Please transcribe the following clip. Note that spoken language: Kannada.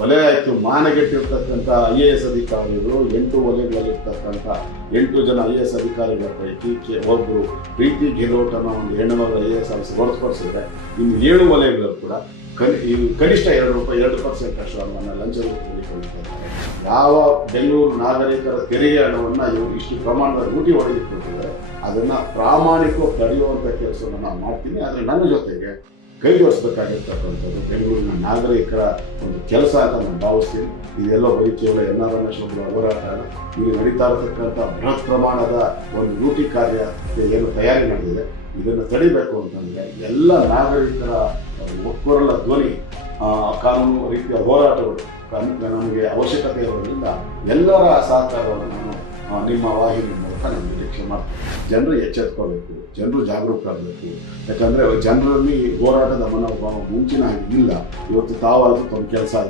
ಕೊಲೆ ಆಯಿತು. ಮಾನಗೆಟ್ಟಿರ್ತಕ್ಕಂಥ IAS ಅಧಿಕಾರಿಗಳು 8 ವಲಯಗಳಲ್ಲಿರ್ತಕ್ಕಂಥ 8 ಜನ IAS ಅಧಿಕಾರಿಗಳ ಪೈಕಿ ಒಬ್ಬರು ಪ್ರೀತಿ ಗೆಲೋಟ್ ಅನ್ನೋ ಒಂದು ಹೆಣ್ಣುಮಗಳ IAS ಆಫೀಸರ್ ಹೊರತುಪಡಿಸಿದ್ರೆ ಇನ್ನು 7 ವಲಯಗಳು ಕೂಡ ಕನಿಷ್ಠ ₹2% ಅಷ್ಟು ಹಣವನ್ನು ಲಂಚ ರೂಪದಲ್ಲಿ ಕೊಡ್ತಾರೆ. ಯಾವ ಬೆಂಗಳೂರು ನಾಗರಿಕರ ತೆರಿಗೆ ಹಣವನ್ನು ಇವರು ಇಷ್ಟು ಪ್ರಮಾಣದ ಲೂಟಿ ಹೊಡೆದಿಟ್ಟಿದ್ದಾರೆ, ಅದನ್ನು ಪ್ರಾಮಾಣಿಕವಾಗಿ ತಡೆಯುವಂಥ ಕೆಲಸವನ್ನು ನಾನು ಮಾಡ್ತೀನಿ. ಆದರೆ ನನ್ನ ಜೊತೆಗೆ ಕೈ ಜೋಡಿಸ್ಬೇಕಾಗಿರ್ತಕ್ಕಂಥದ್ದು ಬೆಂಗಳೂರಿನ ನಾಗರಿಕರ ಒಂದು ಕೆಲಸ ಅಂತ ನಾನು ಭಾವಿಸ್ತೀನಿ. ಇದೆಲ್ಲ ಬರೀ ಕೇವಲ NR ರಮೇಶ್ ಒಬ್ಬರ ಹೋರಾಟ ಅಲ್ಲ. ಇಲ್ಲಿ ನಡೀತಾ ಇರತಕ್ಕಂಥ ಬೃಹತ್ ಪ್ರಮಾಣದ ಒಂದು ಲೂಟಿ ಕಾರ್ಯಕ್ಕೆ ಏನು ತಯಾರಿ ನಡೆದಿದೆ, ಇದನ್ನು ತಡಿಬೇಕು ಅಂತಂದರೆ ಎಲ್ಲ ನಾಗರಿಕರ ಒಕ್ಕೂರಲ ಧ್ವನಿ, ಕಾನೂನು ರೀತಿಯ ಹೋರಾಟಗಳು ನಮಗೆ ಅವಶ್ಯಕತೆ ಇರೋದ್ರಿಂದ ಎಲ್ಲರ ಸಹಕಾರವನ್ನು ನಾನು ನಿಮ್ಮ ವಾಹಿನಿ ಮೂಲಕ ನಾನು ನಿರೀಕ್ಷೆ ಮಾಡ್ತೀನಿ. ಜನರು ಎಚ್ಚೆತ್ಕೋಬೇಕು, ಜನರು ಜಾಗರೂಕರಾಗಬೇಕು. ಯಾಕಂದರೆ ಜನರಲ್ಲಿ ಹೋರಾಟದ ಮನೋಭಾವ ಮುಂಚಿನ ಹಾಗೆ ಇಲ್ಲ. ಇವತ್ತು ತಾವಾದರೂ ತಮ್ಮ ಕೆಲಸ